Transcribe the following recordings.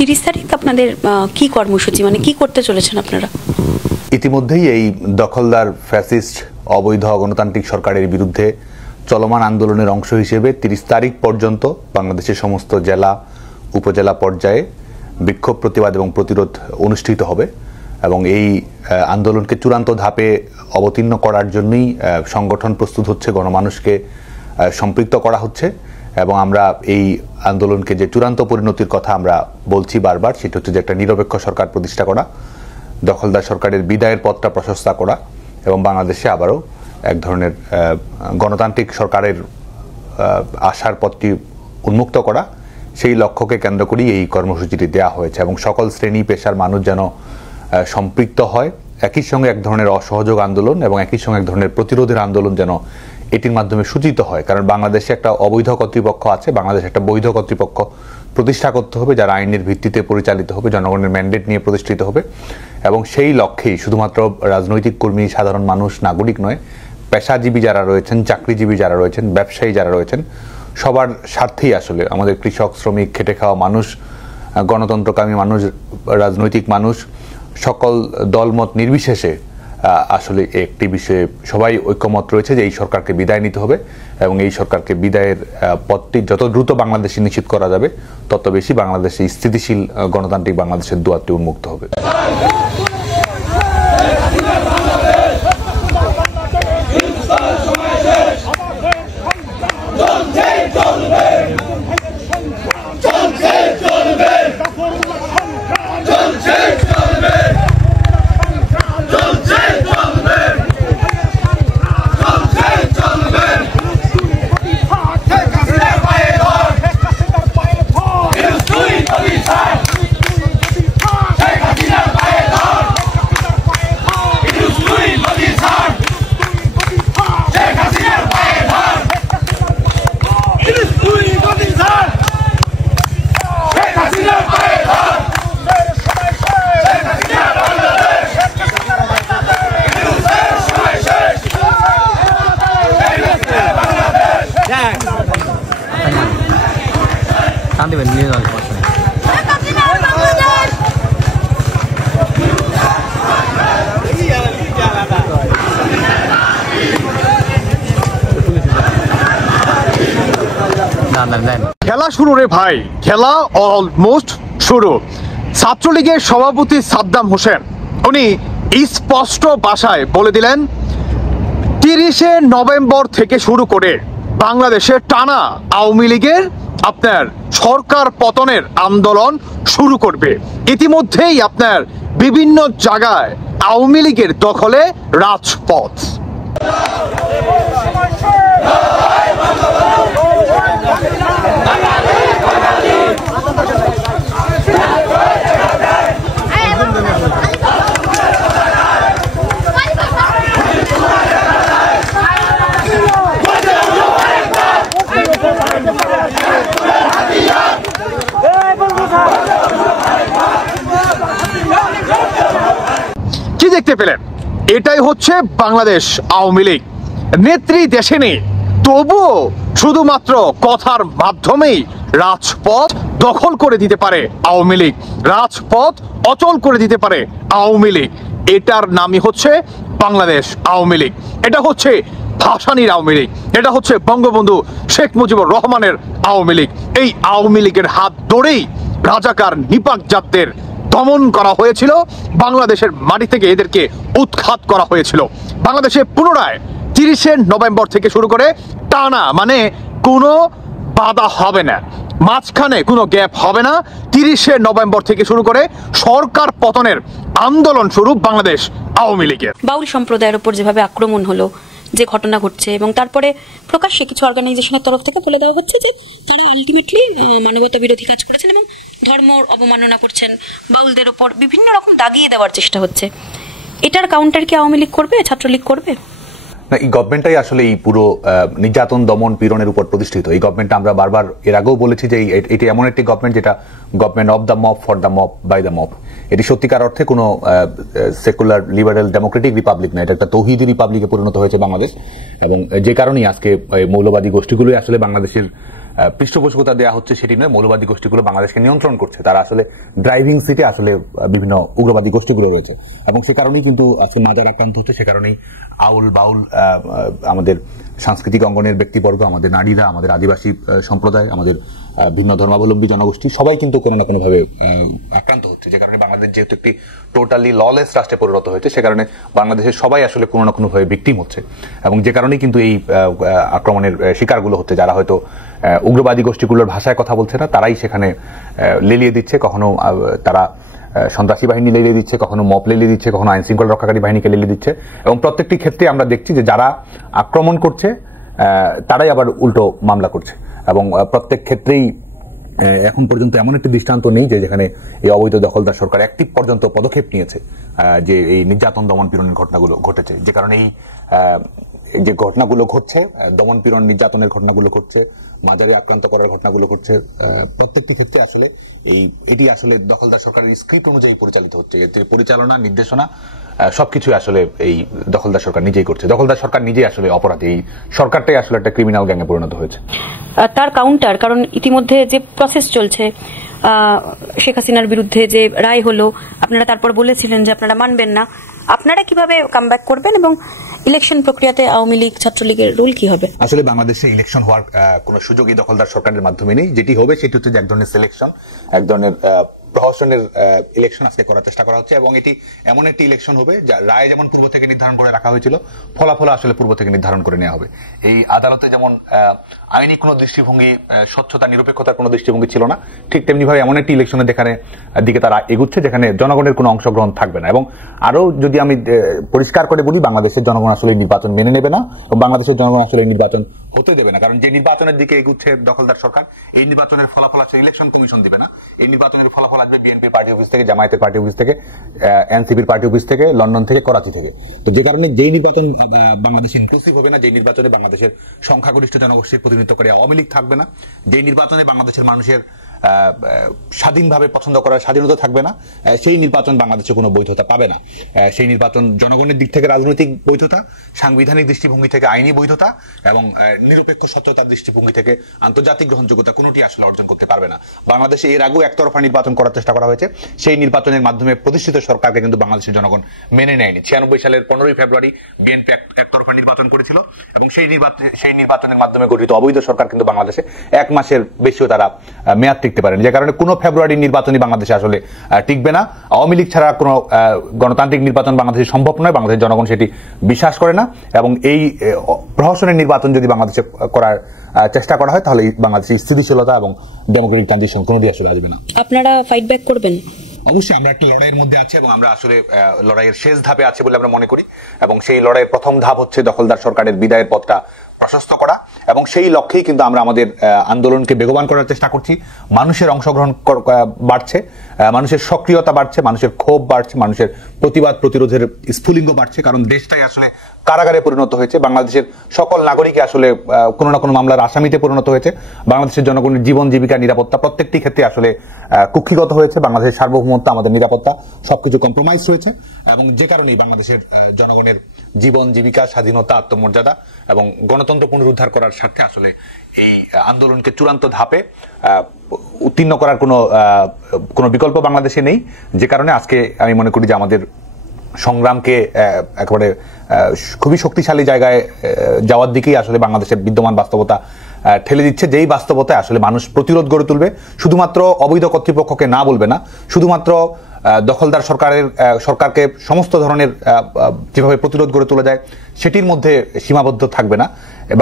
30 তারিখ আপনাদের কি কর্মসূচি, মানে কি করতে চলেছেন আপনারা? ইতিমধ্যেই এই দখলদার ফ্যাসিস্ট অবৈধ গণতান্ত্রিক সরকারের বিরুদ্ধে চলমান আন্দোলনের অংশ হিসেবে 30 তারিখ পর্যন্ত বাংলাদেশের সমস্ত জেলা উপজেলা পর্যায়ে বিক্ষোভ প্রতিবাদ এবং প্রতিরোধ অনুষ্ঠিত হবে এবং এই আন্দোলনকে চূড়ান্ত ধাপে অবতীর্ণ করার জন্যই সংগঠন প্রস্তুত হচ্ছে, গণমানুষকে সম্পৃক্ত করা হচ্ছে এবং আমরা এই আন্দোলনকে যে চূড়ান্ত পরিণতির কথা আমরা বলছি বারবার, সেটা হচ্ছে যে একটা নিরপেক্ষ সরকার প্রতিষ্ঠা করা, দখলদার সরকারের বিদায়ের পথটা প্রশস্ত করা এবং বাংলাদেশে আবারও এক ধরনের গণতান্ত্রিক সরকারের আশার পথটি উন্মুক্ত করা। সেই লক্ষ্যকে কেন্দ্র করেই এই কর্মসূচিটি দেওয়া হয়েছে এবং সকল শ্রেণী পেশার মানুষ যেন সম্পৃক্ত হয়, একই সঙ্গে এক ধরনের অসহযোগ আন্দোলন এবং একই সঙ্গে এক ধরনের প্রতিরোধের আন্দোলন যেন এটির মাধ্যমে সূচিত হয়। কারণ বাংলাদেশে একটা অবৈধ কর্তৃপক্ষ আছে, বাংলাদেশে একটা বৈধ কর্তৃপক্ষ প্রতিষ্ঠা করতে হবে, যারা আইনের ভিত্তিতে পরিচালিত হবে, জনগণের ম্যান্ডেট নিয়ে প্রতিষ্ঠিত হবে এবং সেই লক্ষ্যেই শুধুমাত্র রাজনৈতিক কর্মী, সাধারণ মানুষ, নাগরিক নয়, পেশাজীবী যারা রয়েছেন, চাকরিজীবী যারা রয়েছেন, ব্যবসায়ী যারা রয়েছেন, সবার স্বার্থেই আসলে আমাদের কৃষক, শ্রমিক, খেটে খাওয়া মানুষ, গণতন্ত্রকামী মানুষ, রাজনৈতিক মানুষ, সকল দলমত নির্বিশেষে আসলে একটি বিষয়ে সবাই ঐক্যমত রয়েছে যে এই সরকারকে বিদায় নিতে হবে এবং এই সরকারকে বিদায়ের পথটি যত দ্রুত বাংলাদেশে নিশ্চিত করা যাবে তত বেশি বাংলাদেশে স্থিতিশীল গণতান্ত্রিক বাংলাদেশের দুয়ারটি উন্মুক্ত হবে। খেলা শুরু রে ভাই, খেলা অলমোস্ট শুরু। ছাত্রলীগের সভাপতি সাদ্দাম হোসেন উনি স্পষ্ট ভাষায় বলে দিলেন 30শে নভেম্বর থেকে শুরু করে বাংলাদেশে টানা আওয়ামী লীগের আপনার সরকার পতনের আন্দোলন শুরু করবে। ইতিমধ্যেই আপনার বিভিন্ন জায়গায় আওয়ামী লীগের দখলে রাজপথ। কি দেখতে পেলেন? এটাই হচ্ছে বাংলাদেশ আওয়ামী লীগ। নেত্রী দেশে নেই, তবুও শুধুমাত্র কথার মাধ্যমেই রাজপথ দখল করে দিতে পারে আওয়ামী লীগ, রাজপথ অচল করে দিতে পারে আওয়ামী লীগ। এটার নামই হচ্ছে বাংলাদেশ আওয়ামী লীগ। এটা হচ্ছে ভাসানীর আওয়ামী লীগ, এটা হচ্ছে বঙ্গবন্ধু শেখ মুজিবুর রহমানের আওয়ামী লীগ। এই আওয়ামী লীগের হাত ধরেই রাজাকার নিপাক জাতদের দমন করা হয়েছিল, বাংলাদেশের মাটি থেকে এদেরকে উৎখাত করা হয়েছিল। বাংলাদেশে পুনরায় 30শে নভেম্বর থেকে শুরু করে টানা, মানে কোনো বাধা হবে না, মাঝখানে কোনো গ্যাপ হবে না। 30শে নভেম্বর থেকে শুরু করে সরকার পতনের আন্দোলন শুরু বাংলাদেশ আওয়ামী লীগের। বাউল সম্প্রদায়ের উপর যেভাবে আক্রমণ হলো, যে ঘটনা ঘটছে এবং তারপরে প্রকাশ্যে কিছু অর্গানাইজেশনের তরফ থেকে বলে দেওয়া হচ্ছে যে তারা আলটিমেটলি মানবতা বিরোধী কাজ করেছেন এবং ধর্ম অবমাননা করছেন, বাউলদের উপর বিভিন্ন রকম দাগিয়ে দেওয়ার চেষ্টা হচ্ছে। এটার কাউন্টার কি আওয়ামী লীগ করবে, ছাত্রলীগ করবে? না, এই গভর্নমেন্টটাই আসলে এই পুরো নির্যাতন, দমন, পীড়নের উপর প্রতিষ্ঠিত। এই গভর্নমেন্টটা আমরা বারবার এর আগেও বলেছি যে এটি এমন একটি গভর্নমেন্ট যেটা government of the mob, for the mob, by the mob. এটি সত্যিকার অর্থে কোনো সেকুলার লিবারেল ডেমোক্রেটিক রিপাবলিক না, এটা একটা তৌহিদি রিপাবলিকে পরিণত হয়েছে বাংলাদেশ। এবং যে কারণেই আজকে মৌলবাদী গোষ্ঠীগুলোই আসলে বাংলাদেশের পৃষ্ঠপোষকতা দেওয়া হচ্ছে সেটি নয়, মৌলবাদী গোষ্ঠীগুলো বাংলাদেশকে নিয়ন্ত্রণ করছে। তারা আসলে ড্রাইভিং সিটে আসলে বিভিন্ন উগ্রবাদী গোষ্ঠীগুলো রয়েছে এবং সে কারণেই কিন্তু আজকে মাজার আক্রান্ত হচ্ছে। সে কারণেই আউল বাউল আমাদের সাংস্কৃতিক অঙ্গনের ব্যক্তিবর্গ, আমাদের নারীরা, আমাদের আদিবাসী সম্প্রদায়, আমাদের ভিন্ন ধর্মাবলম্বী জনগোষ্ঠী সবাই কিন্তু কোনো না কোনোভাবে আক্রান্ত হচ্ছে। যে কারণে বাংলাদেশ যেহেতু একটি টোটালি ললেস রাষ্ট্রে পরিণত হয়েছে, সে কারণে বাংলাদেশের সবাই আসলে কোনো না কোনোভাবে ভিকটিম হচ্ছে এবং যে কারণেই কিন্তু এই আক্রমণের শিকারগুলো হচ্ছে। যারা হয়তো উগ্রবাদী গোষ্ঠীগুলোর ভাষায় কথা বলছে না, তারাই সেখানে লেলিয়ে দিচ্ছে। কখনো তারা সন্ত্রাসী বাহিনী লেলিয়ে দিচ্ছে, কখনো মপ লেলিয়ে দিচ্ছে, কখনো আইন শৃঙ্খলা রক্ষাকারী বাহিনীকে লেলিয়ে দিচ্ছে এবং প্রত্যেকটি ক্ষেত্রে আমরা দেখছি যে যারা আক্রমণ করছে তারাই আবার উল্টো মামলা করছে এবং প্রত্যেক ক্ষেত্রেই এখন পর্যন্ত এমন একটি দৃষ্টান্ত নেই যে যেখানে এই অবৈধ দখলদার সরকার একটি পর্যন্ত পদক্ষেপ নিয়েছে যে এই নির্যাতন দমন পীড়নের ঘটনাগুলো ঘটেছে। যে কারণে এই যে ঘটনাগুলো ঘটছে, দমন পীড়ন নির্যাতনের ঘটনাগুলো ঘটছে, মাজারে আক্রান্ত করার ঘটনাগুলো ঘটছে, প্রত্যেকটি ক্ষেত্রে আসলে এটি আসলে দখলদার সরকারের স্ক্রিপ্ট অনুযায়ী পরিচালিত হচ্ছে। এতে পরিচালনা, নির্দেশনা সবকিছু আসলে এই দখলদার সরকার নিজেই করছে। দখলদার সরকার নিজেই আসলে অপরাধী। এই সরকারটাই আসলে একটা ক্রিমিনাল গ্যাংয়ে পরিণত হয়েছে। তার কাউন্টার, কারণ ইতিমধ্যে যে প্রসেস চলছে শেখ হাসিনার বিরুদ্ধে যে রায় হলো, আপনারা তারপর বলেছিলেন যে আপনারা মানবেন না, আপনারা কিভাবে কামব্যাক করবেন এবং ইলেকশন প্রক্রিয়াতে আওয়ামী লীগ, ছাত্রলীগের রোল কি হবে? আসলে বাংলাদেশে ইলেকশন হওয়ার কোন সুযোগই দখলদার সরকারের মাধ্যমে নেই। যেটি হবে সেটি হচ্ছে এক ধরনের সিলেকশন, এক ধরনের প্রহসনের ইলেকশন আজকে করার চেষ্টা করা হচ্ছে এবং এটি এমন একটি ইলেকশন হবে যা রায় যেমন পূর্ব থেকে নির্ধারণ করে রাখা হয়েছিল, ফলাফল আসলে পূর্ব থেকে নির্ধারণ করে নেওয়া হবে। এই আদালতে যেমন আইনি কোনো দৃষ্টিভঙ্গি, স্বচ্ছতা, নিরপেক্ষতার কোনো দৃষ্টিভঙ্গি ছিল না, ঠিক তেমনি ভাবে এমন একটি ইলেকশনের দিকে তারা এগুচ্ছে যেখানে জনগণের কোনো অংশগ্রহণ থাকবে না। এবং আরো যদি আমি পরিষ্কার করে বলি, বাংলাদেশের জনগণ আসলে নির্বাচন মেনে নেবে না এবং বাংলাদেশের জনগণ আসলে নির্বাচন হতে দেবে না। কারণ যে নির্বাচনের দিকে এগুচ্ছে দখলদার সরকার, এই নির্বাচনের ফলাফল আসলে ইলেকশন কমিশন দিবে না। এই নির্বাচনের ফলাফল আসবে বিএনপি পার্টি অফিস থেকে, জামায়াতের পার্টি অফিস থেকে, এনসিপির পার্টি অফিস থেকে, লন্ডন থেকে, করাচি থেকে। তো যে কারণে যেই নির্বাচন বাংলাদেশ ইনক্লুসিভ হবে না, যে নির্বাচনে বাংলাদেশের সংখ্যাগরিষ্ঠ জনগোষ্ঠীর প্রতিনিধিত্ব করে আওয়ামী লীগ থাকবে না, যে নির্বাচনে বাংলাদেশের মানুষের স্বাধীনভাবে পছন্দ করার স্বাধীনতা থাকবে না, সেই নির্বাচন বাংলাদেশে কোনো বৈধতা পাবে না। সেই নির্বাচন জনগণের দিক থেকে রাজনৈতিক বৈধতা, সাংবিধানিক দৃষ্টিভঙ্গি থেকে আইনি বৈধতা এবং নিরপেক্ষ স্বচ্ছতার দৃষ্টিভঙ্গি থেকে আন্তর্জাতিক গ্রহণযোগ্যতা কোনোটি আসলে অর্জন করতে পারবে না। বাংলাদেশে এর আগেও একতরফা নির্বাচন করার চেষ্টা করা হয়েছে, সেই নির্বাচনের মাধ্যমে প্রতিষ্ঠিত সরকারকে কিন্তু বাংলাদেশের জনগণ মেনে নেয়নি। 96 সালের 15 ফেব্রুয়ারি বিএনপি একতরফা নির্বাচন করেছিল এবং সেই নির্বাচনের মাধ্যমে গঠিত অবৈধ সরকার কিন্তু বাংলাদেশে 1 মাসের বেশিও তারা মেয়াদ টিকতে পারেনি। যে কারণে কোনো ফেব্রুয়ারি নির্বাচনই বাংলাদেশে আসলে টিকবে না। আওয়ামী লীগ ছাড়া কোনো গণতান্ত্রিক নির্বাচন বাংলাদেশে সম্ভব নয়, বাংলাদেশের জনগণ সেটি বিশ্বাস করে না এবং এই প্রহসনের নির্বাচন যদি বাংলাদেশে করার চেষ্টা করা হয় তাহলে বাংলাদেশের স্থিতিশীলতা এবং ডেমোক্রেটিক ট্রানজিশন কোনোদিন আসলে আসবে না। আপনারা ফাইট ব্যাক করবেন? অবশ্যই আমরা একটি লড়াইয়ের মধ্যে আছি এবং আমরা আসলে লড়াইয়ের শেষ ধাপে আছি বলে আমরা মনে করি এবং সেই লড়াইয়ের প্রথম ধাপ হচ্ছে দখলদার সরকারের বিদায়ের পথটা প্রশস্ত করা এবং সেই লক্ষ্যেই কিন্তু আমরা আমাদের আন্দোলনকে বেগবান করার চেষ্টা করছি। মানুষের অংশগ্রহণ বাড়ছে, মানুষের সক্রিয়তা বাড়ছে, মানুষের ক্ষোভ বাড়ছে, মানুষের প্রতিবাদ প্রতিরোধের স্ফুলিঙ্গ বাড়ছে। কারণ দেশটাই আসলে কারাগারে পরিণত হয়েছে, বাংলাদেশের সকল নাগরিকই আসলে কোনো না কোনো মামলার আসামিতে পরিণত হয়েছে। বাংলাদেশের জনগণের জীবন, জীবিকা, নিরাপত্তা প্রত্যেকটি ক্ষেত্রে আসলে কুক্ষিগত হয়েছে। বাংলাদেশের সার্বভৌমত্ব, আমাদের নিরাপত্তা সবকিছু কম্প্রোমাইজ হয়েছে এবং যে কারণেই বাংলাদেশের জনগণের জীবন, জীবিকা, স্বাধীনতা, আত্মমর্যাদা এবং গণতন্ত্র পুনরুদ্ধার করার স্বার্থে আসলে এই আন্দোলনকে চূড়ান্ত ধাপে উত্তীর্ণ করার কোনো বিকল্প বাংলাদেশে নেই। যে কারণে আজকে আমি মনে করি যে আমাদের সংগ্রামকে একেবারে খুবই শক্তিশালী জায়গায় যাওয়ার দিকেই আসলে বাংলাদেশের বিদ্যমান বাস্তবতা ঠেলে দিচ্ছে। যেই বাস্তবতায় আসলে মানুষ প্রতিরোধ গড়ে তুলবে, শুধুমাত্র অবৈধ কর্তৃপক্ষকে না বলবে না, শুধুমাত্র দখলদার সরকারকে সমস্ত ধরনের যেভাবে প্রতিরোধ গড়ে তোলা যায় সেটির মধ্যে সীমাবদ্ধ থাকবে না।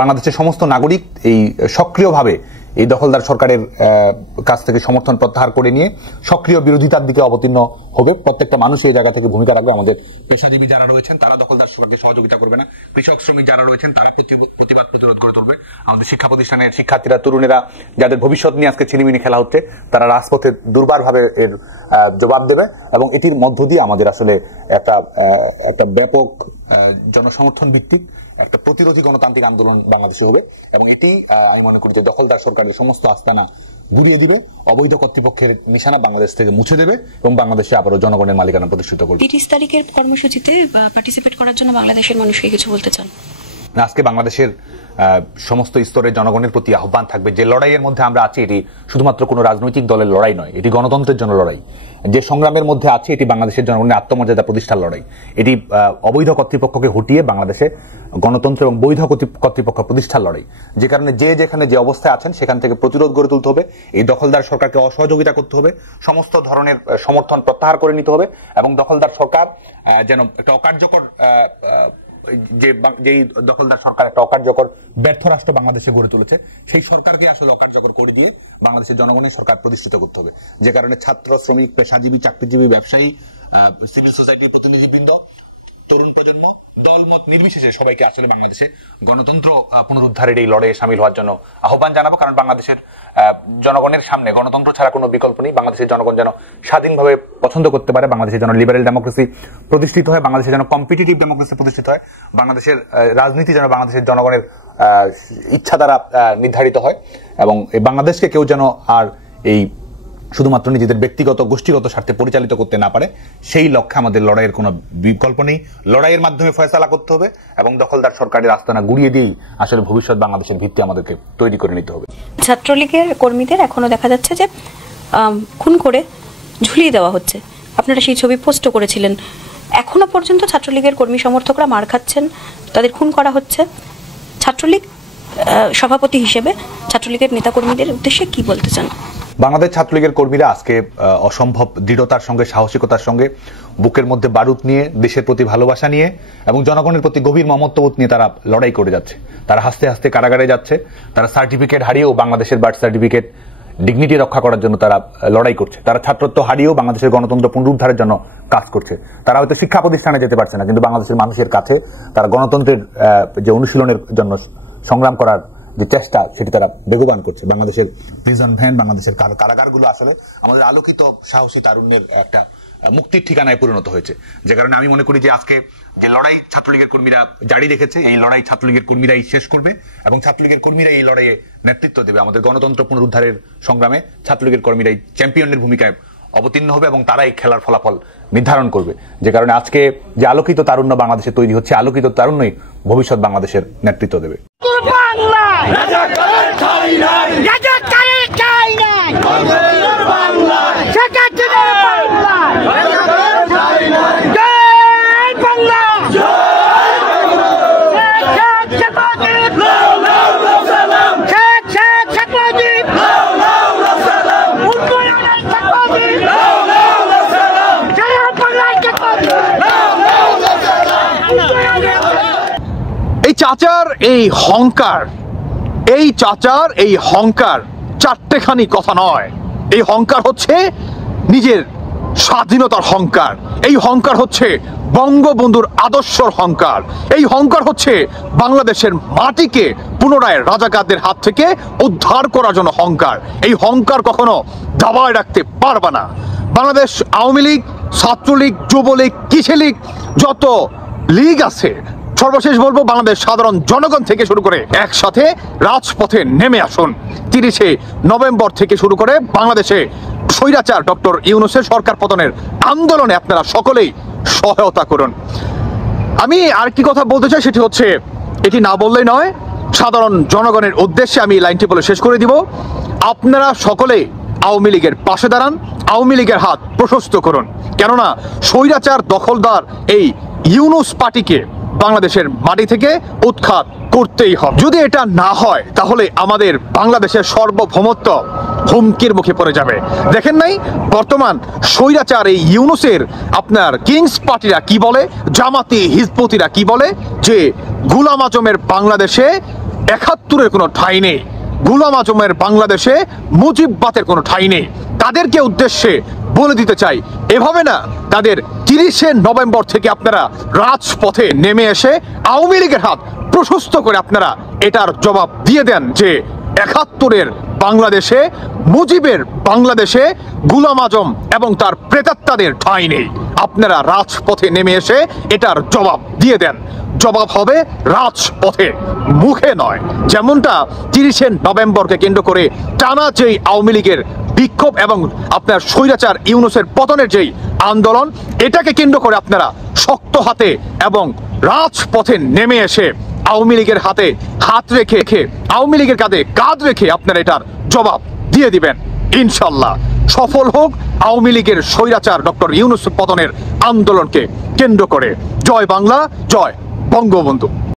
বাংলাদেশের সমস্ত নাগরিক এই সক্রিয়ভাবে এই দখলদার সরকারের কাছ থেকে সমর্থন প্রত্যাহার করে নিয়ে সক্রিয় বিরোধিতার দিকে অবতীর্ণ হবে। প্রত্যেকটা মানুষ এই জায়গা থেকে ভূমিকা রাখবে। আমাদের পেশাজীবী যারা রয়েছেন তারা দখলদার সরকারকে সহযোগিতা করবে না, কৃষক শ্রমিক যারা রয়েছেন তারা প্রতিবাদ প্রতিরোধ গড়ে তুলবে। আমাদের শিক্ষা প্রতিষ্ঠানের শিক্ষার্থীরা, তরুণেরা যাদের ভবিষ্যৎ নিয়ে আজকে ছিনিমিনি খেলা হচ্ছে, তারা রাজপথে দুর্বারভাবে এর জবাব দেবে এবং এটির মধ্য দিয়ে আমাদের আসলে একটা ব্যাপক জনসমর্থন ভিত্তিক একটা প্রতিরোধী গণতান্ত্রিক আন্দোলন বাংলাদেশে হবে এবং এটি আমি মনে করি যে দখলদার সরকারের সমস্ত আস্তানা গুড়িয়ে দিবে, অবৈধ কর্তৃপক্ষের নিশানা বাংলাদেশ থেকে মুছে দেবে এবং বাংলাদেশে আবারও জনগণের মালিকানা প্রতিষ্ঠিত করবে। 30 তারিখের কর্মসূচিতে পার্টিসিপেট করার জন্য বাংলাদেশের মানুষকে কিছু বলতে চান? আজকে বাংলাদেশের সমস্ত স্তরের জনগণের প্রতি আহ্বান থাকবে যে লড়াইয়ের মধ্যে আমরা আছি এটি শুধুমাত্র কোনো রাজনৈতিক দলের লড়াই নয়, এটি গণতন্ত্রের জন্য লড়াই। যে সংগ্রামের মধ্যে আছে এটি বাংলাদেশের জনগণের আত্মমর্যাদা প্রতিষ্ঠার লড়াই। এটি অবৈধ কর্তৃপক্ষকে হটিয়ে বাংলাদেশে গণতন্ত্র এবং বৈধ কর্তৃপক্ষ প্রতিষ্ঠার লড়াই। যে কারণে যে যেখানে যে অবস্থায় আছেন সেখান থেকে প্রতিরোধ গড়ে তুলতে হবে, এই দখলদার সরকারকে অসহযোগিতা করতে হবে, সমস্ত ধরনের সমর্থন প্রত্যাহার করে নিতে হবে এবং দখলদার সরকার যেন একটা অকার্যকর যেই দখলদার সরকার একটা অকার্যকর ব্যর্থ রাষ্ট্র বাংলাদেশে গড়ে তুলেছে সেই সরকারকে আসলে অকার্যকর করে দিয়ে বাংলাদেশের জনগণের সরকার প্রতিষ্ঠিত করতে হবে। যে কারণে ছাত্র, শ্রমিক, পেশাজীবী, চাকরিজীবী, ব্যবসায়ী, সিভিল সোসাইটির প্রতিনিধিবৃন্দ, তরুণ প্রজন্ম, দলমত নির্বিশেষে সবাইকে আসলে বাংলাদেশে গণতন্ত্র পুনরুদ্ধারের এই লড়াইয়ে সামিল হওয়ার জন্য আহ্বান জানাবো। কারণ বাংলাদেশের জনগণের সামনে গণতন্ত্র ছাড়া কোনো বিকল্প নেই। বাংলাদেশের জনগণ যেন স্বাধীনভাবে পছন্দ করতে পারে, বাংলাদেশের যেন লিবারেল ডেমোক্রেসি প্রতিষ্ঠিত হয়, বাংলাদেশের যেন কম্পিটিটিভ ডেমোক্রেসি প্রতিষ্ঠিত হয়, বাংলাদেশের রাজনীতি যেন বাংলাদেশের জনগণের ইচ্ছা দ্বারা নির্ধারিত হয় এবং এই বাংলাদেশকে কেউ যেন আর এই শুধুমাত্র নিজেদের ব্যক্তিগত গোষ্ঠীগত স্বার্থে পরিচালিত করতে না পারে, সেই লক্ষ্যে আমাদের লড়াইয়ের কোনো বিকল্প নেই। লড়াইয়ের মাধ্যমে ফয়সালা করতে হবে এবং দখলদার সরকারের আস্তানা গুড়িয়ে দিয়েই আসলে ভবিষ্যৎ বাংলাদেশের ভিত্তি আমাদেরকে তৈরি করে নিতে হবে। ছাত্রলীগের কর্মীদের এখনো দেখা যাচ্ছে যে খুন করে ঝুলিয়ে দেওয়া হচ্ছে। আপনারা সেই ছবি পোস্ট করেছিলেন। এখনো পর্যন্ত ছাত্রলীগের কর্মী সমর্থকরা মার খাচ্ছেন, তাদের খুন করা হচ্ছে। ছাত্রলীগ সভাপতি হিসেবে ছাত্রলীগের নেতাকর্মীদের উদ্দেশ্যে কি বলতে চান? বাংলাদেশ ছাত্রলীগের কর্মীরা আজকে অসম্ভব দৃঢ়তার সঙ্গে, সাহসিকতার সঙ্গে, বুকের মধ্যে বারুদ নিয়ে, দেশের প্রতি ভালোবাসা নিয়ে এবং জনগণের প্রতি গভীর মমত্ববোধ নিয়ে তারা লড়াই করে যাচ্ছে। তারা হাসতে হাসতে কারাগারে যাচ্ছে। তারা সার্টিফিকেট হারিয়েও বাংলাদেশের বার্থ সার্টিফিকেট ডিগনিটি রক্ষা করার জন্য তারা লড়াই করছে। তারা ছাত্রত্ব হারিয়েও বাংলাদেশের গণতন্ত্র পুনরুদ্ধারের জন্য কাজ করছে। তারা হয়তো শিক্ষা প্রতিষ্ঠানে যেতে পারছে না, কিন্তু বাংলাদেশের মানুষের কাছে তারা গণতন্ত্রের যে অনুশীলনের জন্য সংগ্রাম করার যে চেষ্টা সেটি তারা বেগবান করছে। বাংলাদেশের প্রিজন ভ্যান, বাংলাদেশের কারাগারগুলো আসলে আমাদের আলোকিত সাহসী তারুণ্যের একটা মুক্তির ঠিকানায় পরিণত হয়েছে। যে কারণে আমি মনে করি যে আজকে যে লড়াই ছাত্রলীগের কর্মীরা জারি রেখেছে, এই লড়াই ছাত্রলীগের কর্মীরাই শেষ করবে এবং ছাত্রলীগের কর্মীরাই এই লড়াইয়ে নেতৃত্ব দেবে। আমাদের গণতন্ত্র পুনরুদ্ধারের সংগ্রামে ছাত্রলীগের কর্মীরাই চ্যাম্পিয়নের ভূমিকায় অবতীর্ণ হবে এবং তারাই খেলার ফলাফল নির্ধারণ করবে। যে কারণে আজকে যে আলোকিত তারুণ্য বাংলাদেশে তৈরি হচ্ছে, আলোকিত তারুণ্যই ভবিষ্যৎ বাংলাদেশের নেতৃত্ব দেবে। এই চাচার এই হংকার, এই চাচার এই হংকার চারটেখানি কথা নয়। এই হংকার হচ্ছে নিজের স্বাধীনতার হংকার, এই হংকার হচ্ছে বঙ্গবন্ধুর আদর্শর হংকার, এই হংকার হচ্ছে বাংলাদেশের মাটিকে পুনরায় রাজাকারদের হাত থেকে উদ্ধার করার জন্য হংকার। এই হংকার কখনো দাবায় রাখতে পারবে না। বাংলাদেশ আওয়ামী লীগ, ছাত্রলীগ, যুবলীগ, কৃষি লীগ, যত লীগ আছে, সর্বশেষ বলবো বাংলাদেশ সাধারণ জনগণ থেকে শুরু করে একসাথে রাজপথে নেমে আসুন। 30শে নভেম্বর থেকে শুরু করে বাংলাদেশে স্বৈরাচার ডক্টর ইউনূসের সরকার পতনের আন্দোলনে আপনারা সকলেই সহায়তা করুন। আমি আর কি কথা বলতে চাই সেটি হচ্ছে, এটি না বললেই নয়, সাধারণ জনগণের উদ্দেশ্যে আমি লাইনটি বলে শেষ করে দিব। আপনারা সকলেই আওয়ামী লীগের পাশে দাঁড়ান, আওয়ামী লীগের হাত প্রশস্ত করুন। কেননা স্বৈরাচার দখলদার এই ইউনূস পার্টিকে বাংলাদেশের মাটি থেকে উৎখাত করতেই হবে। যদি এটা না হয় তাহলে আমাদের বাংলাদেশের সার্বভৌমত্ব হুমকির মুখে পড়ে যাবে। দেখেন নাই বর্তমান স্বৈরাচার এই ইউনূসের আপনার কিংস পার্টিরা কি বলে, জামাতি হিজবুতিরা কি বলে, যে গোলাম আজমের বাংলাদেশে ৭১-এর কোনো ঠাঁই নেই, গোলাম আজমের বাংলাদেশে মুজিববাদের কোনো ঠাঁই নেই। তাদেরকে উদ্দেশ্যে বলে দিতে চাই, এভাবে না, তাদের 30শে নভেম্বর থেকে আপনারা রাজপথে নেমে এসে আওয়ামী লীগের হাত প্রশস্ত করে আপনারা এটার জবাব দিয়ে দেন যে ৭১-এর বাংলাদেশে, মুজিবের বাংলাদেশে গোলাম আজম এবং তার প্রেতাত্মাদের ঠাঁই নেই। আপনারা রাজপথে নেমে এসে এটার জবাব দিয়ে দেন। জবাব হবে রাজপথে, মুখে নয়। যেমনটা 30শে নভেম্বরকে কেন্দ্র করে টানা যেই আওয়ামী লীগের বিক্ষোভ এবং আপনার স্বৈরাচার ইউনূসের পতনের যেই আন্দোলন, এটাকে কেন্দ্র করে আপনারা শক্ত হাতে এবং রাজপথে নেমে এসে আওয়ামী লীগের হাতে হাত রেখে আওয়ামী লীগের কাঁধে কাঁধ রেখে আপনারা এটার জবাব দিয়ে দিবেন ইনশাল্লাহ। সফল হোক আওয়ামী লীগের স্বৈরাচার ডক্টর ইউনূস পতনের আন্দোলনকে কেন্দ্র করে। জয় বাংলা, জয় বঙ্গবন্ধু।